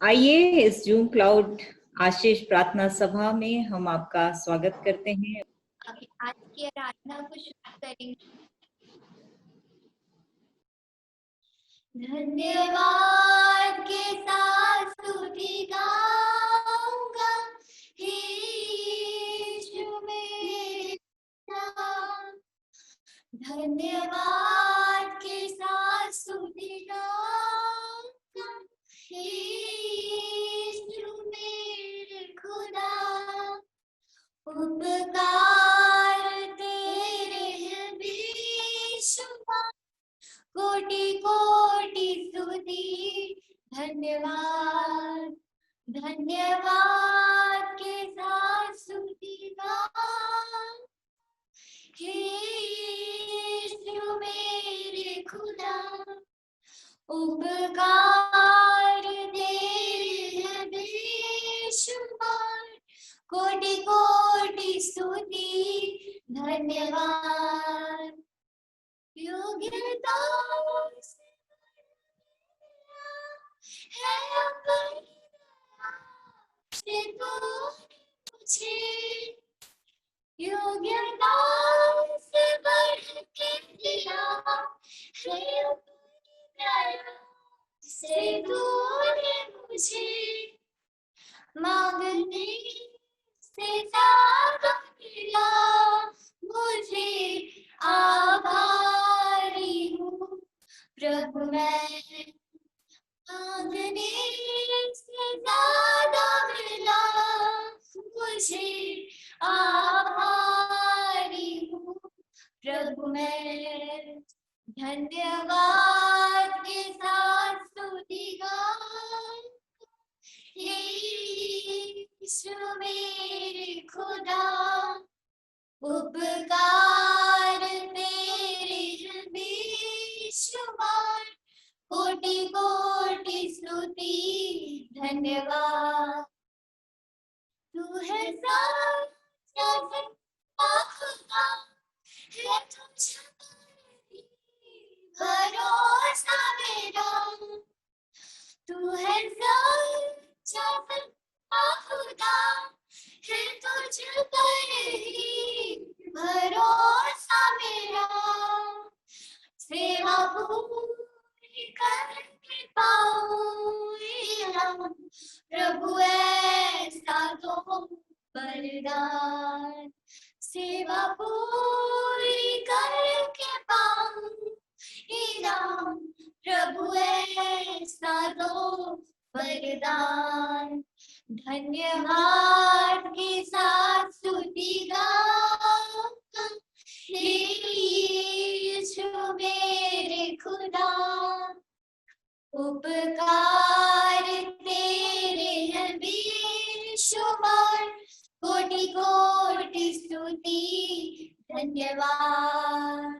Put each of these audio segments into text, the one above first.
आइए इस zoom cloud आशीष प्रार्थना सभा में हम आपका स्वागत करते हैं। आज की आराधना को शुरू करेंगे। धन्यवाद के साथ स्तुति गाऊंगा, हे यीशु मेरे नाम। धन्यवाद के साथ स्तुति गाऊंगा, हे यीशु मेरे खुदा। उपकार तेरे हैं बेशुमार, कोटि कोटि स्तुति। धन्यवाद धन्यवाद के साथ स्तुति गाऊं, हे यीशु मेरे खुदा। उपकार तेरे हैं बेशुमार, कोटि कोटि स्तुति। धन्यवाद योग्यता है अपनी से तो मुझे, योग्यता से बढ़ के दिया है अपनी दया से तूने मुझे। मांगने से ज्यादा मिला मुझे, आभारी हूँ प्रभु मैं। मांगने से ज्यादा मिला मुझे, आभारी हूँ प्रभु मैं। धन्यवाद के साथ स्तुति गाऊं, हे यीशु मेरे खुदा। उपकार तेरे हैं बेशुमार, कोटि कोटि स्तुति। धन्यवाद तू है साचा खुदा, है तुझ पर भरोसा मेरा। तू है साचा खुदा, है तुझ पर ही भरोसा मेरा। सेवा पूरी करके पाऊं प्रभु ऐसा तो वरदान। सेवा पूरी करके पाऊं प्रभु ऐसा तो वरदान। धन्यवाद के साथ स्तुति गाऊंगा, हे यीशु मेरे खुदा। उपकार तेरे हैं बेशुमार, कोटि कोटि स्तुति। धन्यवाद।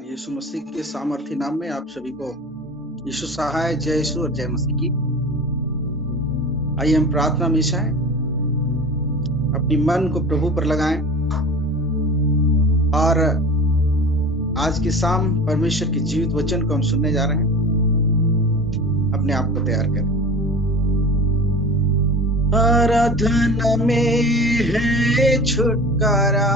यीशु मसीह के सामर्थी नाम में आप सभी को यीशु सहाय, जय यीशु और जय मसीह की। आइए हम प्रार्थना में जाएं, अपनी मन को प्रभु पर लगाएं और आज की शाम परमेश्वर के जीवित वचन को हम सुनने जा रहे हैं। अपने आप को तैयार करें। आराधना में है छुटकारा,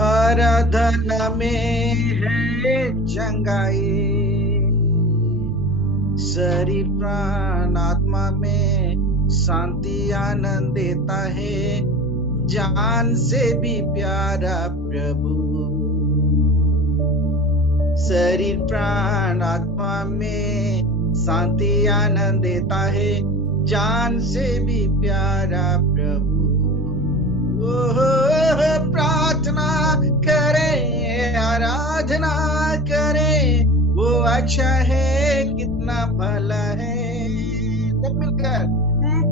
आराधना में है चंगाई। शरीर प्राण आत्मा में शांति आनंद देता है, जान से भी प्यारा प्रभु। शरीर प्राण आत्मा में शांति आनंद देता है, जान से भी प्यारा प्रभु। प्रार्थना करें, आराधना करें, वो अच्छा है, कितना भला है। सब मिलकर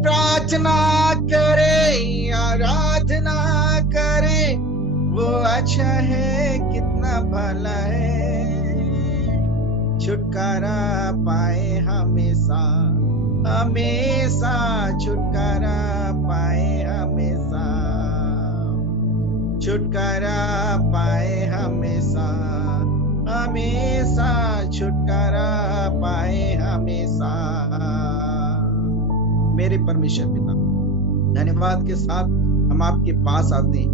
प्रार्थना करें, आराधना करें, वो अच्छा है, कितना भला है। छुटकारा पाए हमेशा, हमेशा छुटकारा पाए हमेशा। छुटकारा पाए हमेशा, हमेशा छुटकारा पाए हमेशा। मेरे परमेश्वर पिता, धन्यवाद के साथ हम आपके पास आते हैं।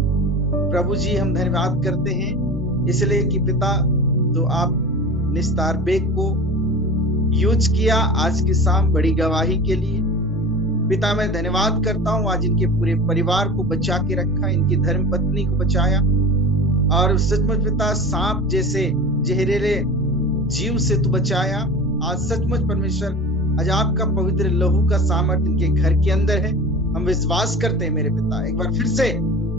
प्रभु जी, हम धन्यवाद करते हैं इसलिए कि पिता, तो आप निस्तार बेग को यूज किया आज की शाम बड़ी गवाही के लिए। पिता, मैं धन्यवाद करता हूं, आज इनके पूरे परिवार को बचा के रखा, इनकी धर्म पत्नी को बचाया, और सचमुच पिता सांप जैसे जहरीले जीव से तू बचाया। आज सचमुच परमेश्वर, आज आपका पवित्र लहू का सामर्थ इनके घर के अंदर है। हम विश्वास करते हैं मेरे पिता, एक बार फिर से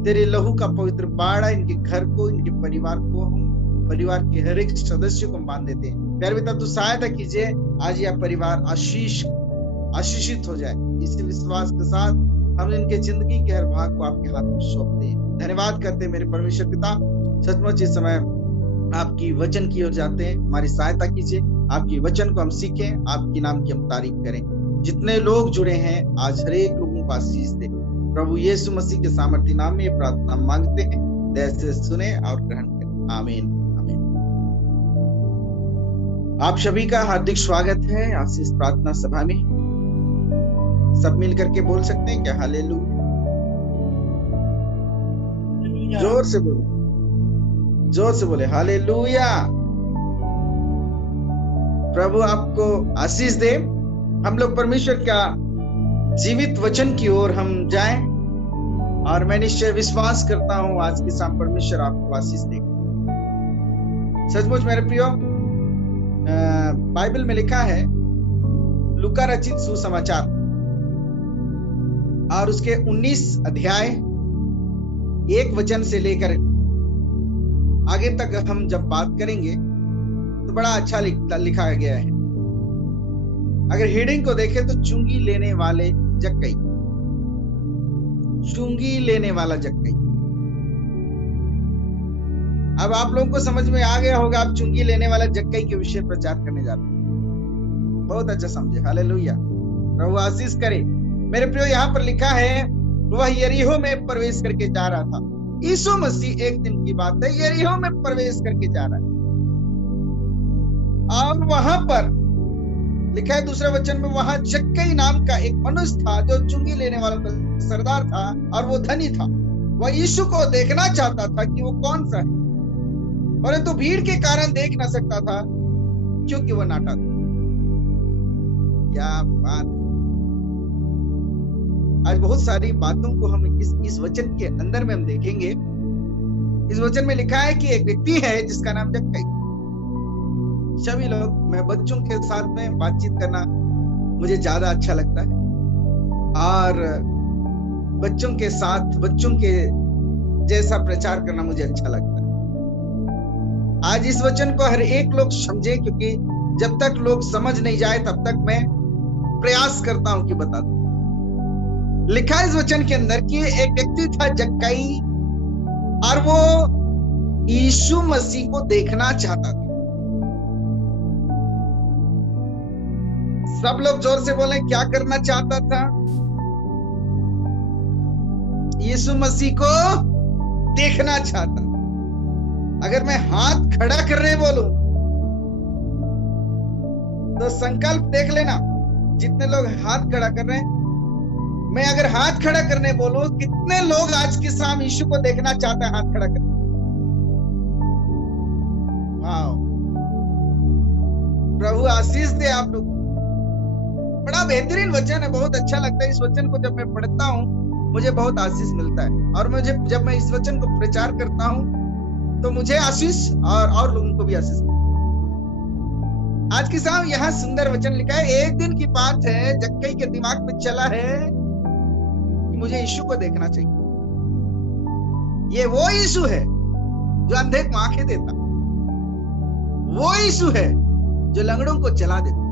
तेरे लहू का पवित्र बाड़ा इनके घर को, इनके परिवार को, हम परिवार के हर एक सदस्य को बांध देते हैं। प्यारे पिता, तू सहायता कीजिए, आज यह परिवार आशीषित हो जाए। इस विश्वास के साथ हम इनके जिंदगी के हर भाग को आपके हाथ में सौंपते हैं। धन्यवाद करते हैं मेरे परमेश्वर पिता। सचमुच इस समय आपकी वचन की ओर जाते हैं, हमारी सहायता कीजिए, आपकी वचन को हम सीखें, आपके नाम की हम तारीफ करें। जितने लोग जुड़े हैं आज हर एक लोगों को आशीष दे। प्रभु यीशु मसीह के सामर्थी नाम में प्रार्थना मांगते हैं, दया से सुने और ग्रहण करें। आमीन, आमीन। आप सभी का हार्दिक स्वागत है आशीष प्रार्थना सभा में। सब मिल करके बोल सकते हैं क्या? हालेलुया। जोर से बोले, जोर से बोले हालेलुया। प्रभु आपको आशीष दे। हम लोग परमेश्वर का जीवित वचन की ओर हम जाएं, और मैं निश्चय विश्वास करता हूं आज की शाम परमेश्वर आपको आशीष देगा। सचमुच मेरे प्रियो, बाइबल में लिखा है लूका रचित सुसमाचार और उसके 19 अध्याय 1 वचन से लेकर आगे तक हम जब बात करेंगे तो बड़ा अच्छा लिखा गया है। अगर हेडिंग को देखें तो चुंगी लेने वाले जक्कई, चुंगी लेने वाला जक्कई। अब आप लोगों को समझ में आ गया होगा, आप चुंगी लेने वाला जक्कई के विषय प्रचार करने जा रहे हैं। बहुत अच्छा समझे, हालेलुया। प्रभु आशीष करे। मेरे प्रियो, यहाँ पर लिखा है वह यरीहो में प्रवेश करके जा रहा था। यीशु मसीह, एक दिन की बात है, यरीहो में प्रवेश करके जा रहा है, और वहां पर लिखा है दूसरे वचन में, वहां जक्कई नाम का एक मनुष्य था जो चुंगी लेने वाला सरदार था, और वो धनी था। वह यीशु को देखना चाहता था कि वो कौन सा है, परंतु भीड़ के कारण देख ना सकता था क्योंकि वह नाटा था। क्या बात है। आज बहुत सारी बातों को हम इस वचन के अंदर में हम देखेंगे। इस वचन में लिखा है कि एक व्यक्ति है जिसका नाम जक्कई। सभी लोग, मैं बच्चों के साथ में बातचीत करना मुझे ज्यादा अच्छा लगता है, और बच्चों के साथ बच्चों के जैसा प्रचार करना मुझे अच्छा लगता है। आज इस वचन को हर एक लोग समझे, क्योंकि जब तक लोग समझ नहीं जाए तब तक मैं प्रयास करता हूं कि बता दूं। लिखा है इस वचन के अंदर कि एक व्यक्ति था जक्कई, और वो यीशु मसीह को देखना चाहता था। सब लोग जोर से बोले, क्या करना चाहता था? यीशु मसीह को देखना चाहता। अगर मैं हाथ खड़ा करने बोलूं तो संकल्प देख लेना, जितने लोग हाथ खड़ा कर रहे हैं। मैं अगर हाथ खड़ा करने बोलूं, कितने लोग आज की शाम यीशु को देखना चाहते हैं? हाथ खड़ा करें। वाह, प्रभु आशीष दे आप लोग। बड़ा बेहतरीन वचन है, बहुत अच्छा लगता है। इस वचन को जब मैं पढ़ता हूँ मुझे बहुत आशीष मिलता है, और मुझे जब मैं इस वचन को प्रचार करता हूँ तो मुझे आशीष और लोगों को भी आशीष मिलता है। आज की शाम यहाँ सुंदर वचन लिखा है। एक दिन की बात है, जक्कई के दिमाग में चला है कि मुझे यीशु को देखना चाहिए। ये वो यीशु है जो अंधे को आंखें देता, वो यीशु है जो लंगड़ों को चला देता,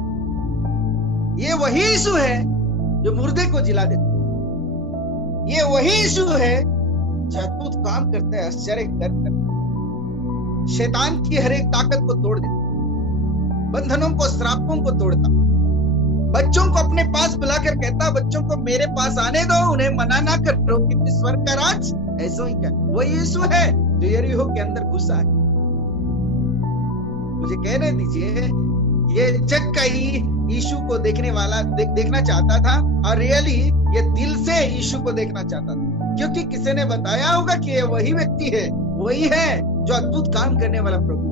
ये वही यीशु है जो मुर्दे को जिला देता, ये वही यीशु है जो अद्भुत काम करता है, आश्चर्य करता है, शैतान की हर एक ताकत को तोड़ देता, बंधनों को, श्रापों को तोड़ता, बच्चों को अपने पास बुलाकर कहता, बच्चों को मेरे पास आने दो, उन्हें मना ना करो, क्योंकि स्वर्ग का राज ऐसा ही क्या? वो यीशु है जो यरीहो के अंदर घुसा है। मुझे कहने दीजिए, ये जग का ही यीशु को देखने वाला देखना चाहता था, और रियली ये दिल से यीशु को देखना चाहता था, क्योंकि किसी ने बताया होगा कि ये वही व्यक्ति है, वही है जो अद्भुत काम करने वाला प्रभु।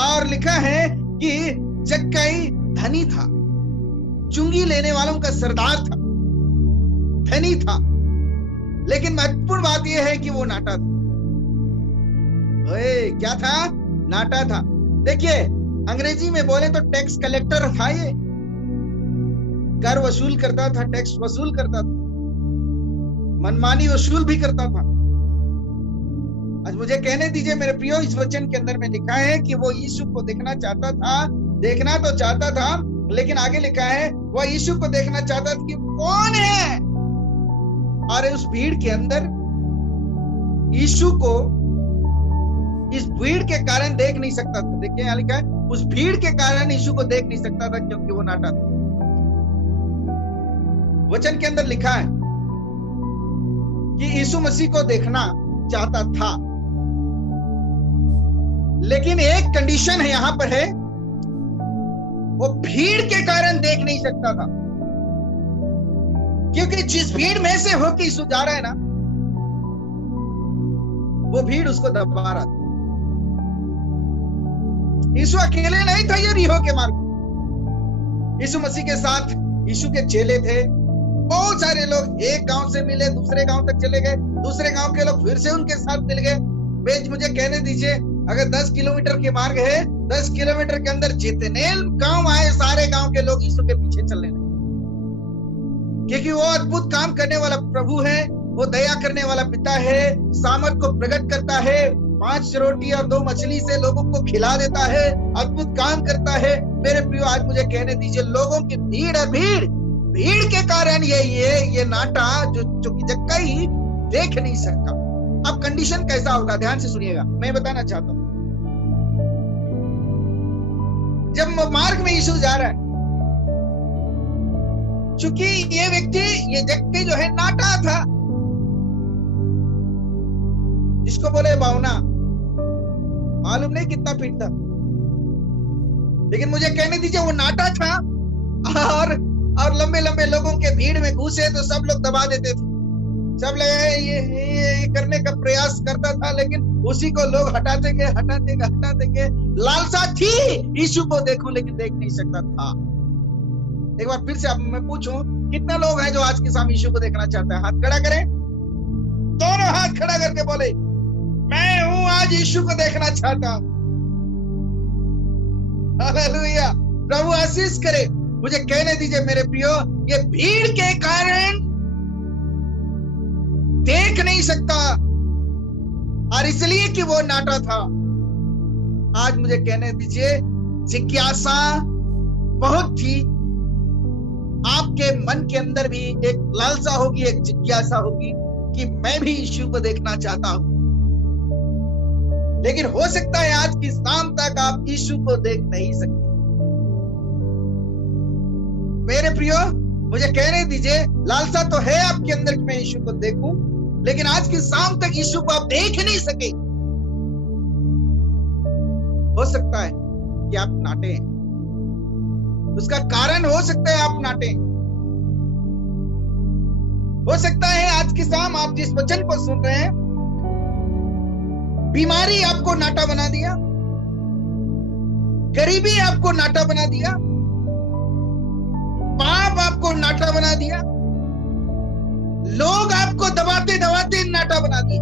और लिखा है कि जक्कई धनी था, चुंगी लेने वालों का सरदार था, धनी था, लेकिन महत्वपूर्ण बात यह है कि वो नाटा था। ओए, क्या था? नाटा था। देखिए, अंग्रेजी में बोले तो टैक्स कलेक्टर था ये, कर वसूल करता था, टैक्स वसूल करता था, मनमानी वसूल भी करता था। आज मुझे कहने दीजिए मेरे प्रियो, इस वचन के अंदर में लिखा है कि वो यीशु को देखना चाहता था, देखना तो चाहता था, लेकिन आगे लिखा है वो यीशु को देखना चाहता था कि कौन है। और उस भीड़ के अंदर यीशु को इस भीड़ के कारण देख नहीं सकता था। देखिए यहाँ लिखा है, उस भीड़ के कारण यीशु को देख नहीं सकता था क्योंकि वो नाटा था। वचन के अंदर लिखा है कि यीशु मसीह को देखना चाहता था, लेकिन एक कंडीशन है यहां पर है, वो भीड़ के कारण देख नहीं सकता था, क्योंकि जिस भीड़ में से होकर यीशु जा रहा है ना, वो भीड़ उसको दबा रहा था। यीशु अकेले नहीं था यरीहो के मार्ग। यीशु मसीह के साथ यीशु के चेले थे, बहुत सारे लोग एक गांव से मिले, दूसरे गांव तक चले गए, दूसरे गांव के लोग फिर से उनके साथ मिल गए। बेच मुझे कहने दीजिए, अगर 10 किलोमीटर के मार्ग है, 10 किलोमीटर के अंदर जितने गांव आए, सारे गांव के लोग यीशु के पीछे चलने लगे, क्योंकि वो अद्भुत काम करने वाला प्रभु है, वो दया करने वाला पिता है, सामर्थ को प्रकट करता है, 5 रोटी और 2 मछली से लोगों को खिला देता है, अद्भुत काम करता है। मेरे प्रियो, आज मुझे कहने दीजिए, लोगों की भीड़ है, भीड़ के कारण ये नाटा जो कि जक्कई देख नहीं सकता। अब कंडीशन कैसा होगा, ध्यान से सुनिएगा, मैं बताना चाहता हूं। जब मार्ग में यीशु जा रहा है, चूंकि ये व्यक्ति, ये जक्कई जो है नाटा था, जिसको बोले बावना, मालूम नहीं कितना फीट था, लेकिन मुझे कहने दीजिए वो नाटा था, और लंबे लंबे लोगों के भीड़ में घुसे तो सब लोग दबा देते थे, सब लोग ये करने का प्रयास करता था, लेकिन उसी को लोग हटाते गए। लालसा थी यीशु को देखूं, लेकिन देख नहीं सकता था। एक बार फिर से अब मैं पूछूं, कितने लोग हैं जो आज के सामने यीशु को देखना चाहते हैं? हाथ खड़ा करें, दोनों हाथ खड़ा करके बोले, मैं हूं, आज यीशु को देखना चाहता हूं। हालेलुया, प्रभु आशीष करे। मुझे कहने दीजिए मेरे प्रियो, ये भीड़ के कारण देख नहीं सकता, और इसलिए कि वो नाटा था। आज मुझे कहने दीजिए, जिज्ञासा बहुत थी, आपके मन के अंदर भी एक लालसा होगी, एक जिज्ञासा होगी कि मैं भी यीशु को देखना चाहता हूं, लेकिन हो सकता है आज की शाम तक आप यीशु को देख नहीं सकते। मेरे प्रियो, मुझे कहने दीजिए, लालसा तो है आपके अंदर कि मैं यीशु को देखूं, लेकिन आज की शाम तक यीशु को आप देख नहीं सके। हो सकता है कि आप नाटे हैं, उसका कारण हो सकता है आप नाटे। हो सकता है आज की शाम आप जिस वचन को सुन रहे हैं, बीमारी आपको नाटा बना दिया, गरीबी आपको नाटा बना दिया, पाप आपको नाटा बना दिया, लोग आपको दबाते दबाते नाटा बना दिए।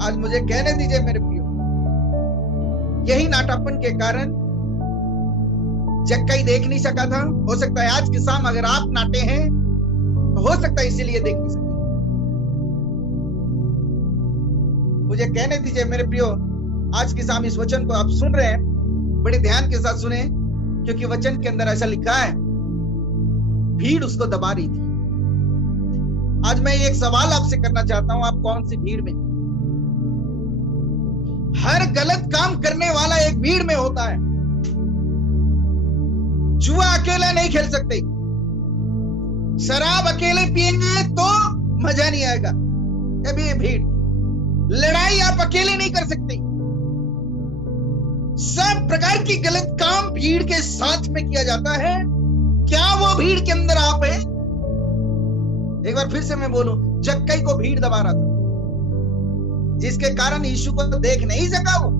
आज मुझे कहने दीजिए मेरे प्रियो, यही नाटापन के कारण जक्कई देख नहीं सका था। हो सकता है आज की शाम अगर आप नाटे हैं तो हो सकता है इसीलिए देख नहीं सके। मुझे कहने दीजिए मेरे प्रियो, आज की शाम इस वचन को आप सुन रहे हैं, बड़े ध्यान के साथ सुने, क्योंकि वचन के अंदर ऐसा लिखा है, भीड़ उसको दबा रही थी। आज मैं एक सवाल आपसे करना चाहता हूं, आप कौन सी भीड़ में? हर गलत काम करने वाला एक भीड़ में होता है। जुआ अकेला नहीं खेल सकते, शराब अकेले पिएंगे तो मजा नहीं आएगा। अभी ये भीड़, लड़ाई आप अकेले नहीं कर सकते। सब प्रकार की गलत काम भीड़ के साथ में किया जाता है। क्या वो भीड़ के अंदर आप हैं? एक बार फिर से मैं बोलूं, जक्कई को भीड़ दबा रहा था, जिसके कारण यीशु को देख नहीं सका वो।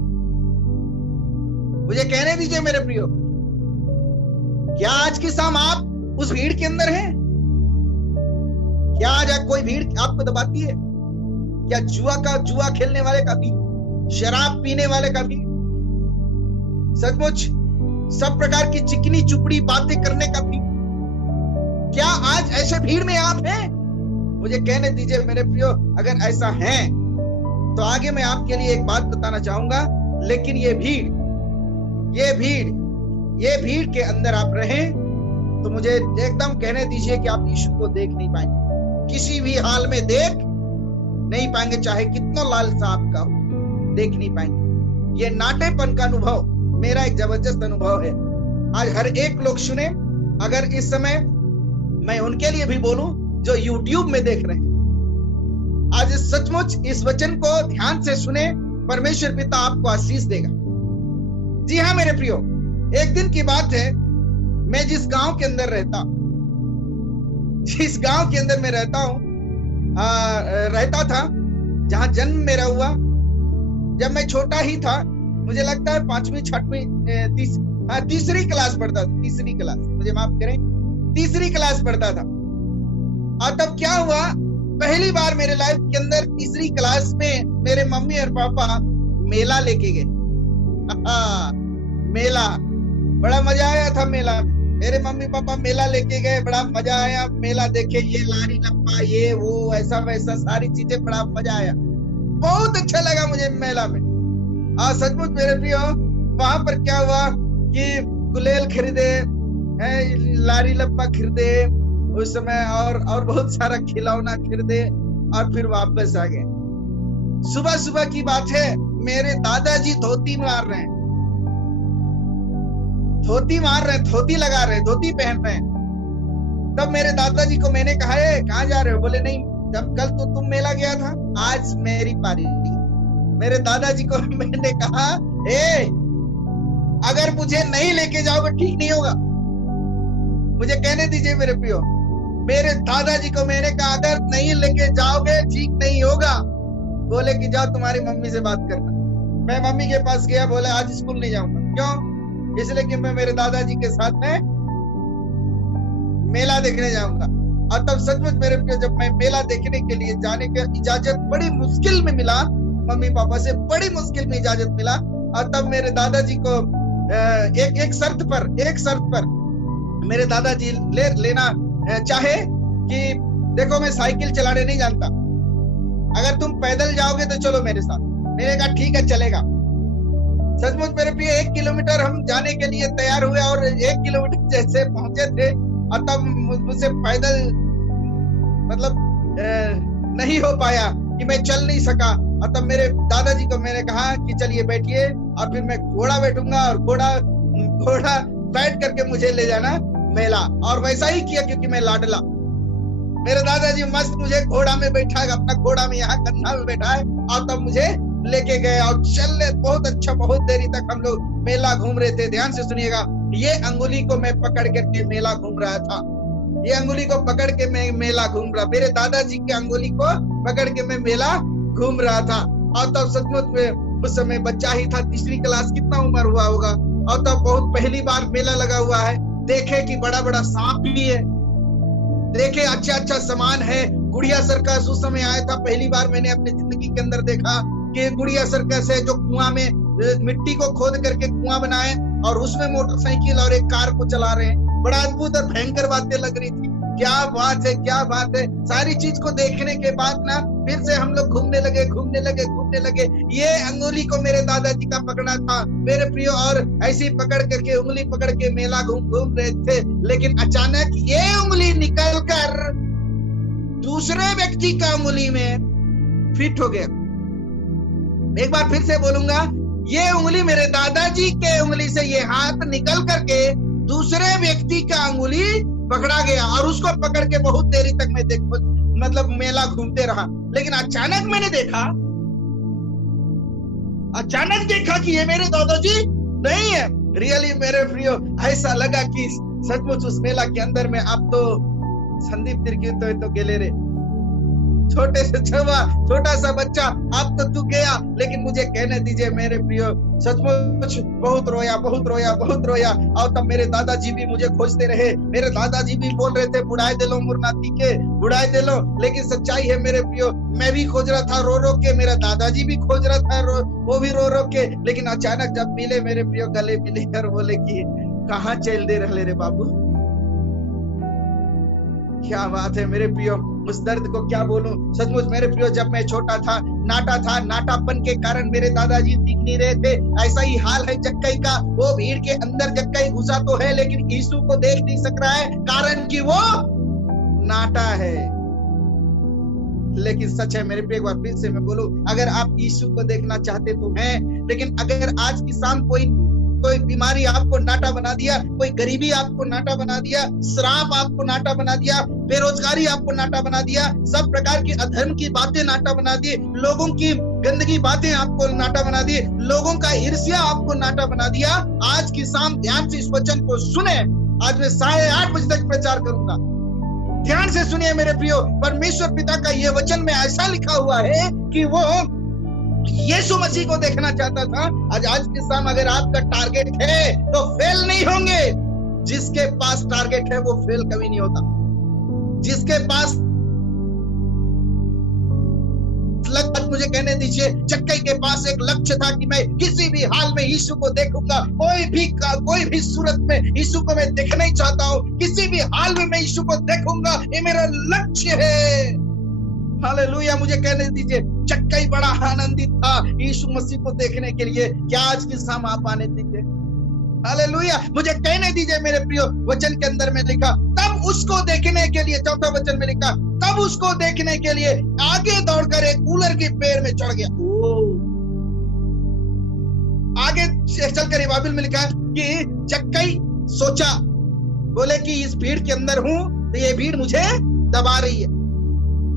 मुझे कहने दीजिए मेरे प्रियो, क्या आज की शाम आप उस भीड़ के अंदर हैं? क्या आज कोई भीड़ आपको दबाती है? क्या जुआ खेलने वाले का भी, शराब पीने वाले का भी, सचमुच सब प्रकार की चिकनी चुपड़ी बातें करने का भी, क्या आज ऐसे भीड़ में आप हैं? मुझे कहने दीजिए मेरे प्रियो, अगर ऐसा है तो आगे मैं आपके लिए एक बात बताना चाहूंगा। लेकिन ये भीड़ के अंदर आप रहें तो मुझे एकदम कहने दीजिए कि आप यीशु को देख नहीं पाएंगे, किसी भी हाल में देख नहीं पाएंगे, चाहे कितना लालसा आपका हो, देख नहीं पाएंगे। ये नाटेपन का अनुभव मेरा एक जबरदस्त अनुभव है। आज हर एक लोग सुने, अगर इस समय मैं उनके लिए भी बोलूं जो YouTube में देख रहे हैं, आज सचमुच इस वचन को ध्यान से सुने, परमेश्वर पिता आपको आशीष देगा। जी हाँ मेरे प्रियो, एक दिन की बात है, मैं जिस गांव के अंदर रहता मैं रहता था, जहां जन्म मेरा हुआ, जब मैं छोटा ही था, मुझे लगता है 5वीं 6वीं तीसरी क्लास पढ़ता था, तीसरी क्लास, मुझे माफ करें, तीसरी क्लास पढ़ता था। और तब क्या हुआ, पहली बार मेरे लाइफ के अंदर तीसरी क्लास में मेरे मम्मी और पापा मेला लेके गए। मेला, बड़ा मजा आया था मेला में। मेरे मम्मी पापा मेला लेके गए, बड़ा मजा आया, मेला देखे, ये लारी लप्पा, ये वो, ऐसा वैसा सारी चीजें, बड़ा मजा आया, बहुत अच्छा लगा मुझे मेला में। और सचमुच मेरे प्रियो, वहां पर क्या हुआ कि गुलेल खरीदे, लारी लप्पा खरीदे उस समय, और बहुत सारा खिलौना खरीदे, और फिर वापस आ गए। सुबह सुबह की बात है, मेरे दादाजी धोती मार रहे हैं, धोती लगा रहे हैं, धोती पहन रहे हैं। तब मेरे दादाजी को मैंने कहा, कहाँ जा रहे हो? बोले नहीं, जब कल तो तुम मेला गया था, आज मेरी पारी। मेरे दादाजी को मैंने कहा, अगर मुझे नहीं लेके जाओगे ठीक नहीं होगा। मुझे कहने दीजिए मेरे प्रियो, मेरे दादाजी को मैंने कहा, अगर नहीं लेके जाओगे ठीक नहीं होगा। बोले कि जाओ तुम्हारी मम्मी से बात करना। मैं मम्मी के पास गया, बोले आज स्कूल नहीं जाऊंगा। क्यों? इसलिए कि मैं मेरे दादाजी के साथ में मेला देखने जाऊंगा। और तब सचमुच मेरे प्रियो, जब मैं मेला देखने के लिए जाने की इजाजत बड़ी मुश्किल में मिला, मम्मी पापा से बड़ी मुश्किल में इजाजत मिला। और तब मेरे दादाजी को एक शर्त पर मेरे दादाजी लेना चाहे कि देखो मैं साइकिल चलाने नहीं जानता, अगर तुम पैदल जाओगे तो चलो मेरे साथ। मैंने कहा ठीक है चलेगा। सचमुच मेरे प्रिय 1 किलोमीटर हम जाने के लिए तैयार हुए, और 1 किलोमीटर जैसे पहुंचे थे, और तब मुझसे पैदल मतलब नहीं हो पाया कि मैं चल नहीं सका। और तब मेरे दादाजी को मैंने कहा कि चलिए बैठिए, और फिर मैं घोड़ा बैठूंगा, और घोड़ा बैठ करके मुझे ले जाना मेला। और वैसा ही किया, क्योंकि मैं लाडला। मेरे दादाजी मस्त मुझे घोड़ा में बैठा, अपना घोड़ा में यहाँ कंधा में बैठा है, और तब मुझे लेके गए, और चलने बहुत अच्छा, बहुत देरी तक हम लोग मेला घूम रहे थे। ध्यान से सुनिएगा, ये अंगुली को मैं पकड़ करके मेला घूम रहा था, ये अंगुली को पकड़ के मैं मेला घूम रहा, मेरे दादाजी की अंगुली को पकड़ के मैं मेला घूम रहा था। और तब सचमुच में उस समय बच्चा ही था, तीसरी क्लास, कितना उम्र हुआ होगा। और तब बहुत पहली बार मेला लगा हुआ है, देखे कि बड़ा बड़ा सांप भी है, देखे अच्छा सामान है। गुड़िया सर्कस उस समय आया था, पहली बार मैंने अपनी जिंदगी के अंदर देखा कि गुड़िया सर्कस है, जो कुआं में मिट्टी को खोद करके कुआं बनाए, और उसमें मोटरसाइकिल और एक कार को चला रहे हैं। बड़ा अद्भुत और भयंकर बातें लग रही थी। क्या बात है। सारी चीज को देखने के बाद ना फिर से हम लोग घूमने लगे। ये अंगुली को मेरे दादाजी का पकड़ा था मेरे प्रियो, और ऐसी पकड़ करके उंगली पकड़ के मेला घूम रहे थे। लेकिन अचानक ये उंगली निकल कर दूसरे व्यक्ति का उंगली में फिट हो गया। एक बार फिर से बोलूंगा, ये उंगली मेरे दादाजी के उंगली से ये हाथ निकल करके दूसरे व्यक्ति का उंगली पकड़ा गया, और उसको पकड़ के बहुत देरी तक मैं मतलब मेला घूमते रहा। लेकिन अचानक मैंने देखा, अचानक देखा कि ये मेरे दादाजी नहीं है। रियली मेरे प्रियो, ऐसा लगा कि सचमुच उस मेला के अंदर में आप तो संदीप तिर्की तो गेले रे, छोटे से छोटा सा बच्चा, आप तो तू गया। लेकिन मुझे कहने दीजिए मेरे प्रियो, सचमुच बहुत रोया, बहुत रोया, बहुत रोया। और तब मेरे दादाजी भी मुझे खोजते रहे। मेरे दादाजी भी बोल रहे थे बुढ़ाई दे लो मुरनाती के, बुढ़ाई दे लो। लेकिन सच्चाई है मेरे प्रियो, मैं भी खोज रहा था रो रो के, मेरा दादाजी भी खोज रहा था वो भी रो रो के। लेकिन अचानक जब मिले मेरे प्रियो, गले मिले कर बोले कि कहाँ चल दे रहे रे बाबू। क्या बात है मेरे प्रियो, उस दर्द को क्या बोलूं। सचमुच मेरे प्रियो, जब मैं छोटा था, नाटापन के कारण मेरे दादाजी दिख नहीं रहे थे। ऐसा ही हाल है जक्कई का। वो भीड़ के अंदर जक्कई घुसा तो है, लेकिन यीशु को देख नहीं सक रहा है, कारण कि वो नाटा है। लेकिन सच है मेरे प्रियो, एक बार फिर से मैं बोलूं, अगर आप यीशु को देखना चाहते तो हैं, लेकिन अगर आज की शाम कोई बीमारी आपको नाटा बना दिया, कोई गरीबी आपको नाटा बना दिया, श्राप आपको नाटा बना दिया, बेरोजगारी आपको नाटा बना दिया, सब प्रकार की अधर्म की बातें नाटा बना दी, लोगों की गंदगी बातें आपको नाटा बना दी, लोगों का ईर्ष्या आपको नाटा बना दिया, आज की शाम ध्यान से इस वचन को सुने। आज मैं 8:30 बजे तक प्रचार करूंगा। ध्यान से सुनिए मेरे प्रियो, परमेश्वर पिता का ये वचन में ऐसा लिखा हुआ है कि वो यीशु मसीह को देखना चाहता था। आज की शाम अगर आपका टारगेट है तो फेल नहीं होंगे। जिसके पास टारगेट है वो फेल कभी नहीं होता। जिसके पास मुझे कहने दीजिए, जक्कई के पास एक लक्ष्य था कि मैं किसी भी हाल में यीशु को देखूंगा, कोई भी सूरत में यीशु को मैं देखना ही चाहता हूँ, किसी भी हाल में मैं यीशु को देखूंगा, ये मेरा लक्ष्य है। हालेलुया। मुझे कहने दीजिए, जक्कई बड़ा आनंदित था यीशु मसीह को देखने के लिए। क्या आज की शाम आप आने दीजिए? हालेलुया। मुझे कहने दीजिए मेरे प्रियो, वचन के अंदर में लिखा, तब उसको देखने के लिए, चौथा वचन में लिखा, तब उसको देखने के लिए आगे दौड़कर एक कूलर के पेड़ में चढ़ गया। आगे चलकर बाइबल में लिखा कि जक्कई सोचा, बोले कि इस भीड़ के अंदर हूं तो ये भीड़ मुझे दबा रही है,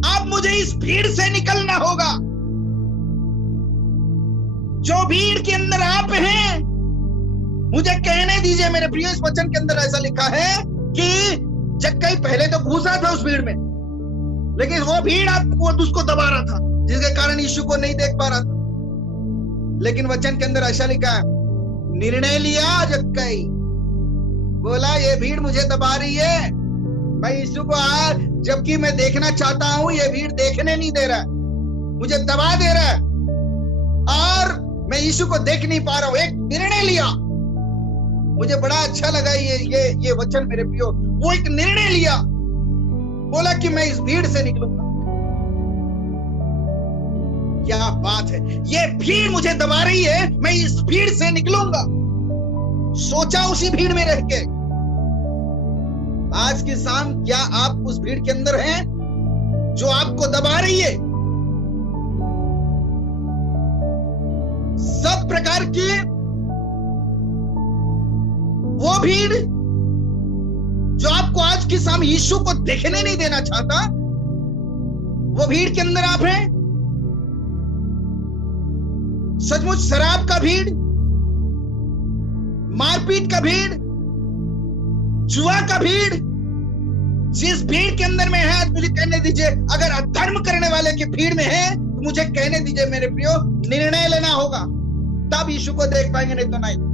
अब मुझे इस भीड़ से निकलना होगा। जो भीड़ के अंदर आप हैं, मुझे कहने दीजिए मेरे प्रिय, इस वचन के अंदर ऐसा लिखा है कि जक्कई पहले तो घुसा था उस भीड़ में, लेकिन वो भीड़ आपको उसको दबा रहा था, जिसके कारण यीशु को नहीं देख पा रहा था। लेकिन वचन के अंदर ऐसा लिखा है, निर्णय लिया जक्कई, बोला ये भीड़ मुझे दबा रही है, मैं यीशु को जबकि मैं देखना चाहता हूं, ये भीड़ देखने नहीं दे रहा है, मुझे दबा दे रहा है और मैं यीशु को देख नहीं पा रहा हूं। एक निर्णय लिया। मुझे बड़ा अच्छा लगा ये वचन मेरे प्रियो। वो एक निर्णय लिया, बोला कि मैं इस भीड़ से निकलूंगा। क्या बात है, ये भीड़ मुझे दबा रही है, मैं इस भीड़ से निकलूंगा। सोचा उसी भीड़ में रह के। आज की शाम क्या आप उस भीड़ के अंदर हैं जो आपको दबा रही है? सब प्रकार की वो भीड़ जो आपको आज की शाम यीशु को देखने नहीं देना चाहता, वो भीड़ के अंदर आप हैं। सचमुच शराब का भीड़, मारपीट का भीड़, जुआ का भीड़, जिस भीड़ के अंदर में है, मुझे कहने दीजिए, अगर अधर्म करने वाले की भीड़ में है तो मुझे कहने दीजिए मेरे प्रियो, निर्णय लेना होगा, तब यीशु को देख पाएंगे, नहीं तो नहीं।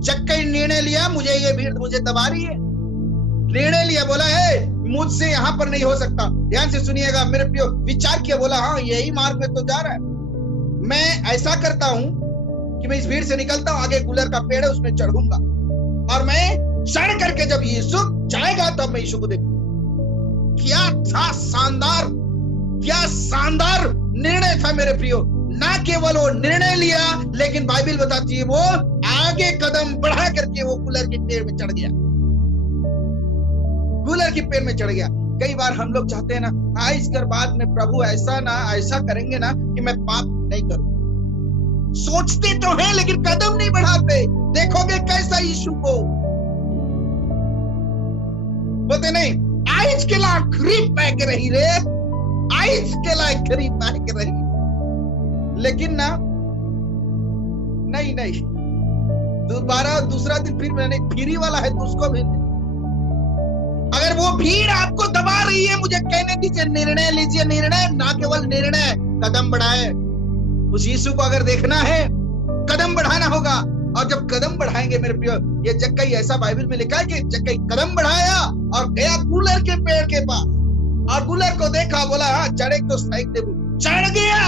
जक्कई निर्णय लिया, मुझे ये भीड़ मुझे दबा रही है। निर्णय लिया, बोला है मुझसे यहां पर नहीं हो सकता। ध्यान से सुनिएगा मेरे प्रियो, विचार किया, बोला हाँ यही मार्ग में तो जा रहा है, मैं ऐसा करता हूं कि मैं इस भीड़ से निकलता हूं, आगे कूलर का पेड़ है उसमें चढ़ूंगा और मैं चढ़ करके जब यीशु जाएगा तब मैं यीशु को देखूंगा। क्या था शानदार, क्या शानदार निर्णय था मेरे प्रियो। ना केवल वो निर्णय लिया, लेकिन बाइबल बताती है वो आगे कदम बढ़ा करके वो कूलर के पेड़ में चढ़ गया। कूलर के पेड़ में चढ़ गया। कई बार हम लोग चाहते हैं ना, इसकर बाद में प्रभु ऐसा करेंगे ना कि मैं पाप नहीं करूं। सोचते तो हैं लेकिन कदम नहीं बढ़ाते। देखोगे कैसा यीशु को बोलते नहीं, आइज के ला खरीब पैक रही रे, आइज के ला खरीब पैक रही। लेकिन ना, नहीं नहीं, दोबारा दूसरा दिन फिर मैंने फ्री वाला है तो उसको भी, अगर वो भीड़ आपको दबा रही है, मुझे कहने दीजिए, निर्णय लीजिए, निर्णय, ना केवल निर्णय, कदम बढ़ाए। उस यीशु को अगर देखना है, कदम बढ़ाना होगा। और जब कदम बढ़ाएंगे मेरे प्रियो, ये जक्कई, ऐसा बाइबल में लिखा है कि जक्कई कदम बढ़ाया और गया गुलर के पेड़ के पास, और गुलर को देखा, बोला हाँ चढ़े तो साइक दे, चढ़ गया।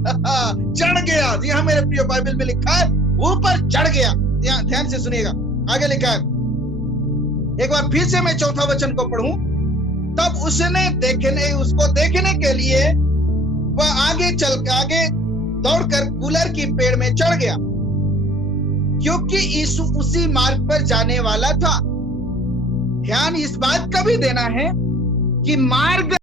चढ़ गया, जी हाँ मेरे प्रियो, बाइबल में लिखा है ऊपर चढ़ गया। ध्यान से सुनिएगा, आगे लिखा है, एक बार फिर से मैं चौथा वचन को पढ़ूं। तब उसको देखने के लिए वह आगे दौड़कर गुलर की पेड़ में चढ़ गया, क्योंकि यीशु उसी मार्ग पर जाने वाला था। ध्यान इस बात का भी देना है कि मार्ग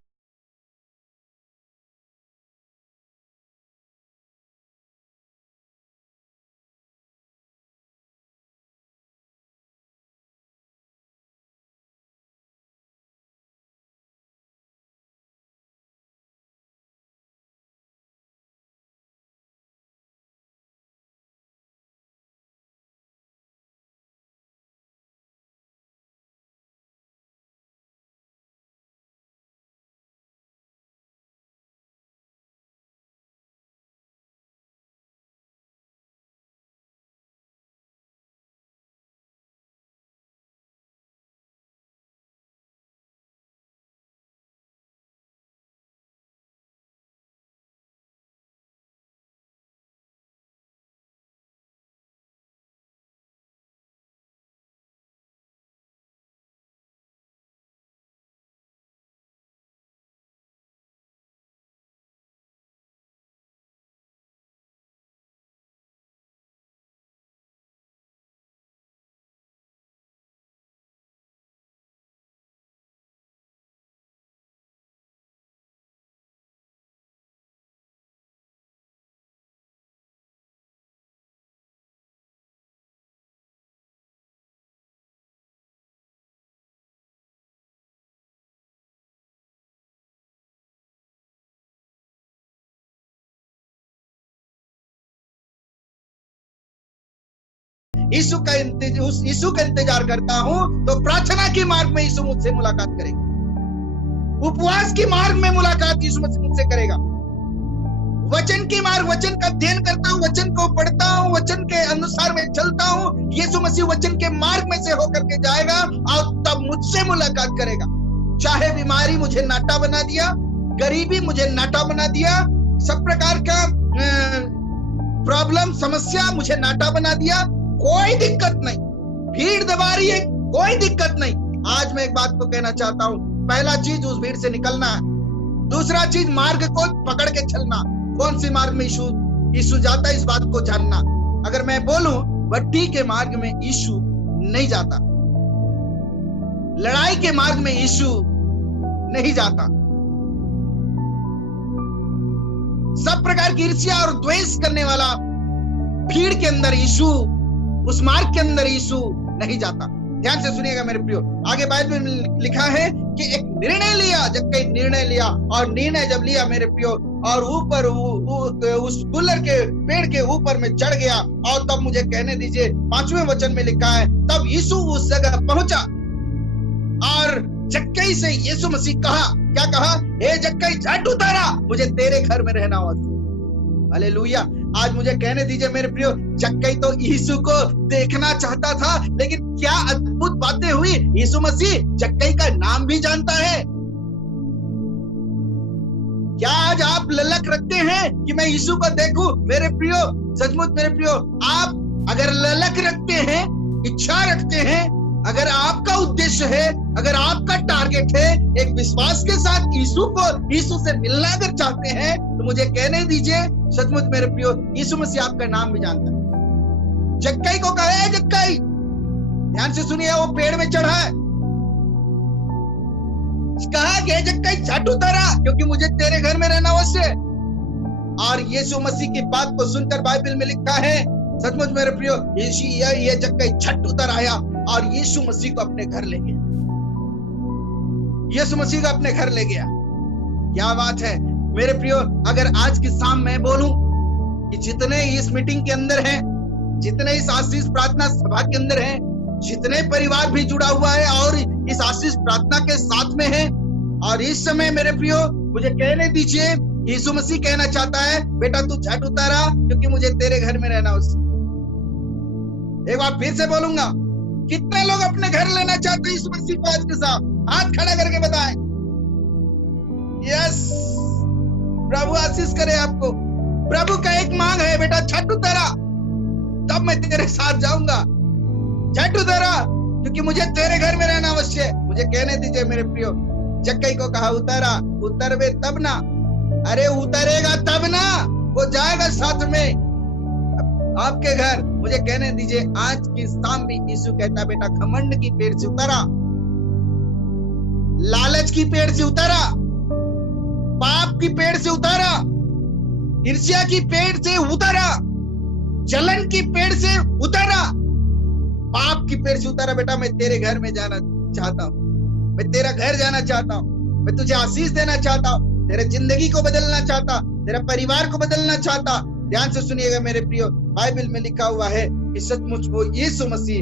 यीशु का इंतजार करता हूं, तो प्रार्थना की मार्ग में यीशु मुझसे मुलाकात करेगा, उपवास की मार्ग में मुलाकात यीशु मसीह मुझसे करेगा, वचन की मार्ग, वचन का अध्ययन करता हूं, वचन को पढ़ता हूं, वचन के अनुसार मैं चलता हूं, यीशु मसीह वचन के मार्ग में से होकर के जाएगा और तब मुझसे मुलाकात करेगा। चाहे बीमारी मुझे नाटा बना दिया, गरीबी मुझे नाटा बना दिया, सब प्रकार का प्रॉब्लम, समस्या मुझे नाटा बना दिया, कोई दिक्कत नहीं, भीड़ दबा रही है, कोई दिक्कत नहीं। आज मैं एक बात को कहना चाहता हूं, पहला चीज उस भीड़ से निकलना है, दूसरा चीज मार्ग को पकड़ के चलना। कौन सी मार्ग में यीशु जाता है, इस बात को जानना। अगर मैं बोलूं भट्टी के मार्ग में यीशु नहीं जाता, लड़ाई के मार्ग में यीशु नहीं जाता, सब प्रकार की ईर्ष्या और द्वेष करने वाला भीड़ के अंदर यीशु, उस मार्ग के अंदर यीशु नहीं जाता। ध्यान से सुनिएगा मेरे प्रियो, आगे बाइबल में लिखा है कि एक निर्णय लिया, जक्कई निर्णय लिया, और निर्णय जब लिया मेरे प्रियो, और ऊपर उस गुलर के पेड़ के ऊपर में चढ़ गया, और तब मुझे कहने दीजिए 5वें वचन में लिखा है, तब यीशु उस जगह पहुंचा और जक्कई से यीशु मसीह कहा, क्या कहा, हे जक्कई झट उतारा, मुझे तेरे घर में रहना हुआ। हालेलुया। आज मुझे कहने दीजिए मेरे प्रियो, जक्कई तो यीशु को देखना चाहता था, लेकिन क्या अद्भुत बातें हुई। यीशु मसीह जक्कई का नाम भी जानता है। क्या आज आप ललक रखते हैं कि मैं यीशु को देखूं? मेरे प्रियो, सचमुच मेरे प्रियो, आप अगर ललक रखते हैं, इच्छा रखते हैं, अगर आपका उद्देश्य है, अगर आपका टारगेट है एक विश्वास के साथ यीशु से मिलना अगर चाहते हैं, तो मुझे कहने दीजिए, सचमुच मेरे प्रियो, यीशु मसीह आपका नाम भी जानता है। जक्कई को कहा है, जक्कई ध्यान से सुनिए, वो पेड़ में चढ़ा है, कहा कि जक्कई झट उतरा, क्योंकि मुझे तेरे घर में रहना अवश्य। और यीशु मसीह की बात को सुनकर बाइबल में लिखा है, सचमुच मेरे प्रियो, ये जक्कई झट उतर आया और यीशु मसीह को अपने घर ले गया। यीशु मसीह को अपने घर ले गया। क्या बात है मेरे प्रियो। अगर आज की शाम मैं बोलूं कि जितने इस मीटिंग के अंदर हैं, जितने इस आशीष प्रार्थना सभा के अंदर हैं, जितने परिवार भी जुड़ा हुआ है और इस आशीष प्रार्थना के साथ में है, और इस समय मेरे प्रियो मुझे कहने दीजिए, यीशु मसीह कहना चाहता है, बेटा तू झट उतारा क्योंकि मुझे तेरे घर में रहना। उससे एक बार फिर से बोलूंगा, कितने लोग अपने घर लेना चाहते हैं यीशु मसीह को? आज के साथ हाथ खड़ा करके बताएं। यस, प्रभु आशीष करे आपको। प्रभु का एक मांग है, बेटा झट उतारा तब मैं तेरे साथ जाऊंगा। झट उतारा क्योंकि मुझे तेरे घर में रहना अवश्य है। मुझे कहने दीजिए मेरे प्रियो, जक्कई को कहा उतारा, उतरवे तब ना। अरे उतरेगा तब ना, वो जाएगा साथ में आपके घर। मुझे कहने दीजिए, आज की शाम भी यीशु कहता है, बेटा घमंड की पेड़ से उतारा, लालच की पेड़ से उतारा, पाप की पेड़ से उतारा, ईर्ष्या की पेड़ से उतारा, जलन की पेड़ से उतारा, पाप की पेड़ से उतारा। बेटा मैं तेरे घर में जाना चाहता हूं, मैं तेरा घर जाना चाहता हूं, मैं तुझे आशीष देना चाहता हूं, तेरे जिंदगी को बदलना चाहता, तेरा परिवार को बदलना चाहता। ध्यान से सुनिएगा मेरे प्रियो, बाइबल में लिखा हुआ है कि सचमुच वो यीशु मसीह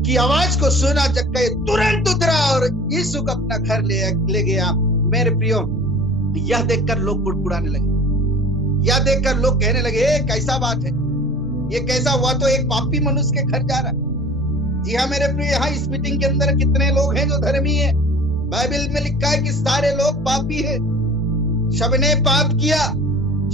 की आवाज को सुना, जक्कई तुरंत उतरा और यीशु को अपना घर ले गया। मेरे प्रियो, यह देखकर लोग कुड़कुड़ाने लगे, यह देखकर लोग कहने लगे, कैसा बात है, ये कैसा हुआ? तो एक पापी मनुष्य के घर जा रहा है। जी हाँ मेरे प्रिय, यहाँ इस मीटिंग के अंदर कितने लोग हैं जो धर्मी हैं? बाइबल में लिखा है कि सारे लोग पापी हैं, सबने पाप किया,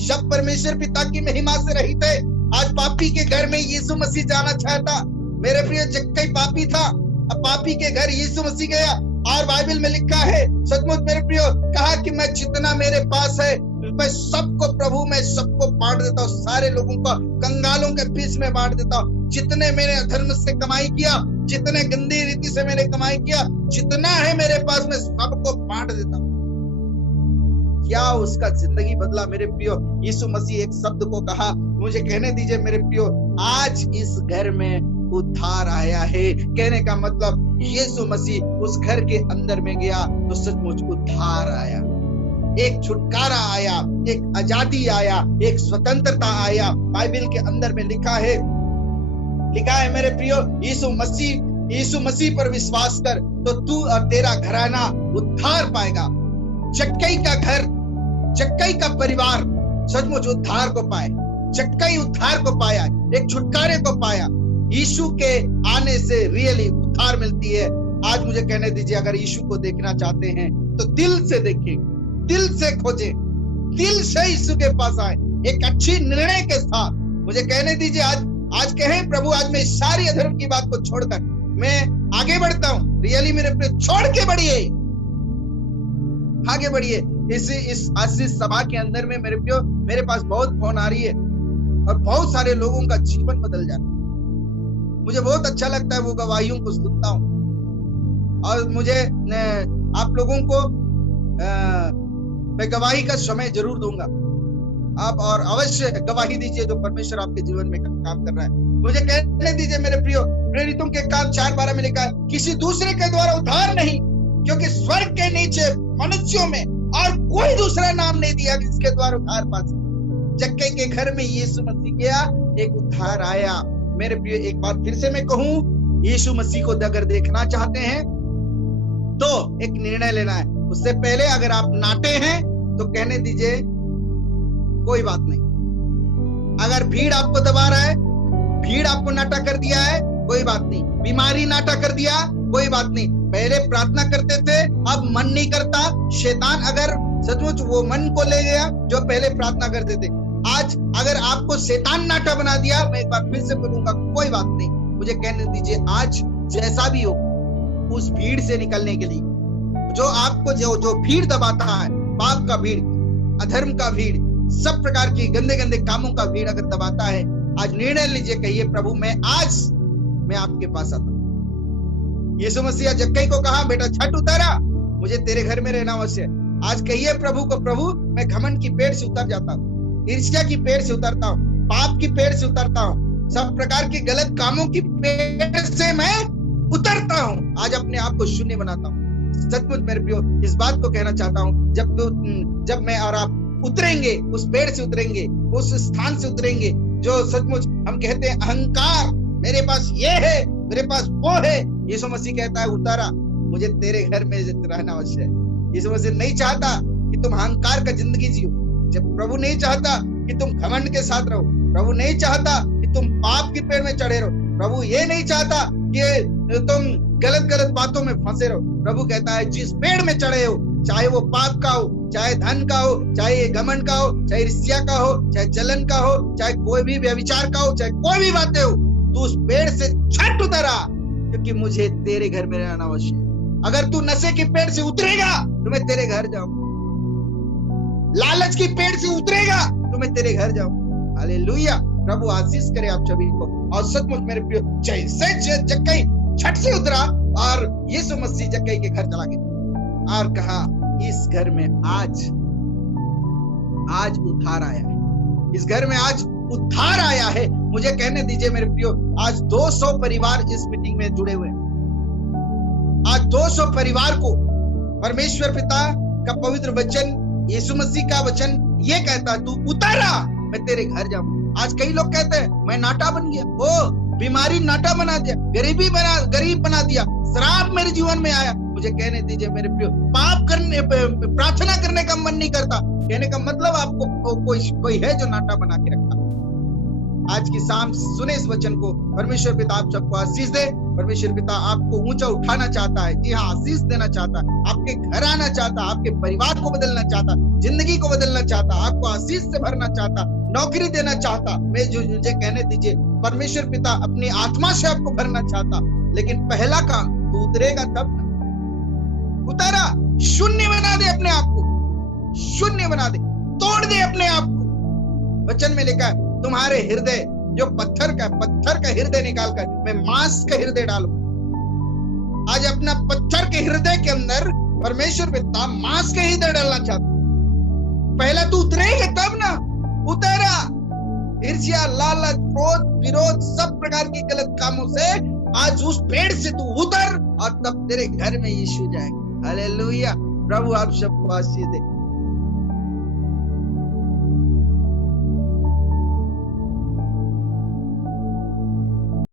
सब परमेश्वर पिता की महिमा से रहित है। आज पापी के घर में यीशु मसीह जाना चाहता। मेरे प्रिय, जक्कई पापी था, अब पापी के घर यीशु मसीह गया। और बाइबल में लिखा है, सचमुच मेरे प्रियो, कहा कि मैं जितना मेरे पास है मैं सबको, प्रभु मैं सबको बांट देता हूँ, सारे लोगों को कंगालों के बीच में बांट देता हूँ। जितने मैंने अधर्म से कमाई किया, जितने गंदी रीति से मैंने कमाई किया, जितना है मेरे पास मैं सबको बांट देता हूँ। क्या उसका जिंदगी बदला मेरे प्रियो। यीशु मसीह एक शब्द को कहा, मुझे कहने दीजिए मेरे प्रियो, आज इस घर में उद्धार आया है। कहने का मतलब यीशु मसीह उस घर के अंदर में गया तो सचमुच उद्धार आया, एक छुटकारा आया, एक आजादी आया, एक स्वतंत्रता आया। बाइबल के अंदर में लिखा है मेरे प्रियो, यीशु मसीह पर विश्वास कर तो तू और तेरा घराना उद्धार पाएगा। जक्कई का घर, जक्कई का परिवार सचमुच उद्धार को पाए। जक्कई उद्धार को पाया, एक छुटकारे को पाया। यीशु के आने से रियली उद्धार मिलती है। आज मुझे कहने दीजिए, अगर यीशु को देखना चाहते हैं तो दिल से देखें, दिल से खोजें, दिल से यीशु के पास आए, एक अच्छी निर्णय के साथ। मुझे कहने दीजिए, आज कहें, प्रभु आज मैं सारी अधर्म की बात को छोड़कर मैं आगे बढ़ता हूं। रियली मेरे प्रिय, छोड़ के बढ़िए, आगे बढ़िए। इस आशीष सभा के अंदर में मेरे प्रियो, मेरे पास बहुत फोन आ रही है और बहुत सारे लोगों का जीवन बदल जाता है। मुझे बहुत अच्छा लगता है वो गवाहियों को सुनता हूँ और मुझे आप लोगों को मैं गवाही का समय जरूर दूंगा। आप और अवश्य गवाही दीजिए जो परमेश्वर आपके जीवन में काम कर रहा है। मुझे कहने दीजिए मेरे प्रियो, प्रेरितों के काम 4:12 में लिखा है, किसी दूसरे के द्वारा उद्धार नहीं, क्योंकि स्वर्ग के नीचे मनुष्यों में और कोई दूसरा नाम नहीं दिया जिसके द्वारा उद्धार पा सके। जक्कई के घर में यीशु मसीह गया, एक उद्धार आया। मेरे प्रियो, एक बात फिर से मैं कहूं, यीशु मसीह को अगर देखना चाहते हैं तो एक निर्णय लेना है। उससे पहले अगर आप नाटे हैं तो कहने दीजिए कोई बात नहीं। अगर भीड़ आपको दबा रहा है, भीड़ आपको नाटा कर दिया है, कोई बात नहीं। बीमारी नाटा कर दिया, कोई बात नहीं। पहले प्रार्थना करते थे, अब मन नहीं करता। शैतान अगर सचमुच वो मन को ले गया जो पहले प्रार्थना करते थे, आज अगर आपको शैतान नाटा बना दिया, मैं एक बार फिर से बोलूंगा, कोई बात नहीं। मुझे कहने दीजिए, आज जैसा भी हो, उस भीड़ से निकलने के लिए जो आपको जो भीड़ दबाता है, पाप का भीड़, अधर्म का भीड़, सब प्रकार की गंदे गंदे कामों का भीड़ अगर दबाता है, आज निर्णय लीजिए, कहिए प्रभु मैं आपके पास आता हूं। यीशु मसीह जक्कई को कहा, बेटा झट उतारा, मुझे तेरे घर में रहना अवश्य है। आज कहिए प्रभु को, प्रभु मैं घमंड की पेड़ से उतर जाता हूँ, ईर्ष्या की पेड़ से उतरता हूँ, पाप की पेड़ से उतरता हूँ, सब प्रकार के गलत कामों की पेड़ से मैं उतरता हूँ। आज अपने आप को शून्य बनाता हूँ, सचमुच मेरे प्रियो इस बात को कहना चाहता हूँ, जब मैं और आप उतरेंगे, उस पेड़ से उतरेंगे, उस स्थान से उतरेंगे जो सचमुच हम कहते हैं अहंकार, मेरे पास ये है, मेरे पास वो है, यीशु मसीह कहता है उतारा, मुझे तेरे घर में रहना अवश्य है। यीशु मसीह नहीं चाहता कि तुम अहंकार का जिंदगी जियो, जब प्रभु नहीं चाहता कि तुम घमंड के साथ रहो, प्रभु नहीं चाहता कि तुम पाप के पेड़ में चढ़े रहो, प्रभु ये नहीं चाहता कि तुम गलत बातों में फंसे रहो। प्रभु कहता है जिस पेड़ में चढ़े हो, चाहे वो पाप का हो, चाहे धन का हो, चाहे घमंड का हो, चाहे ईर्ष्या का हो, चाहे जलन का हो, चाहे कोई भी व्यभिचार का हो, चाहे कोई भी बातें हो, तू उस पेड़ से छट उतरा, क्योंकि मुझे तेरे घर में रहना अवश्य है। अगर तू नशे के पेड़ से उतरेगा तो मैं तेरे घर जाऊं, लालच की पेड़ से उतरेगा तो मैं तेरे घर जाऊं। हालेलुया। प्रभु आशीष करे आप सभी को। और सचमुच मेरे प्रिय, जैसे जक्कई छठ से उतरा और यीशु मसीह जक्कई के घर चला गया और कहा इस घर में आज उद्धार आया है, इस घर में आज उद्धार आया है। मुझे कहने दीजिए मेरे प्रियो, आज 200 परिवार इस मीटिंग में जुड़े हुए हैं। आज 200 परिवार को परमेश्वर पिता का पवित्र वचन, यीशु मसीह का वचन ये कहता तू उतारा मैं तेरे घर जाऊं। आज कई लोग कहते हैं मैं नाटा बन गया, ओ बीमारी नाटा बना दिया, गरीब बना दिया, श्राप मेरे जीवन में आया। मुझे कहने दीजिए मेरे प्रियो, पाप करने, प्रार्थना करने का मन नहीं करता, कहने का मतलब आपको कोई है जो नाटा बना के रखता। आज की शाम सुने इस वचन को। परमेश्वर पिता आप सबको आशीष दे। परमेश्वर पिता आपको ऊंचा उठाना चाहता है, जी हाँ, आशीष देना चाहता है, आपके घर आना चाहता, आपके परिवार को बदलना चाहता, जिंदगी को बदलना चाहता, आपको आशीष से भरना चाहता, नौकरी देना चाहता। मुझे कहने दीजिए, परमेश्वर पिता अपनी आत्मा से आपको भरना चाहता, लेकिन पहला काम तू उतरेगा तब ना। उतारा, शून्य बना दे अपने आप को, शून्य बना दे, तोड़ दे अपने आप को। वचन में लिखा है तुम्हारे हृदय जो पत्थर का हृदय निकालकर मैं मांस का हृदय डालूं। आज अपना पत्थर के हृदय के अंदर परमेश्वर पिता मांस का हृदय डालना चाहता। पहला तू उतरेगा तब ना। उतरा, ईर्ष्या, लालच, क्रोध, विरोध, सब प्रकार के गलत कामों से आज उस पेड़ से तू उतर और तब तेरे घर में यीशु जाएगा। हालेलुया। प्रभु आप सबको आशीष दे।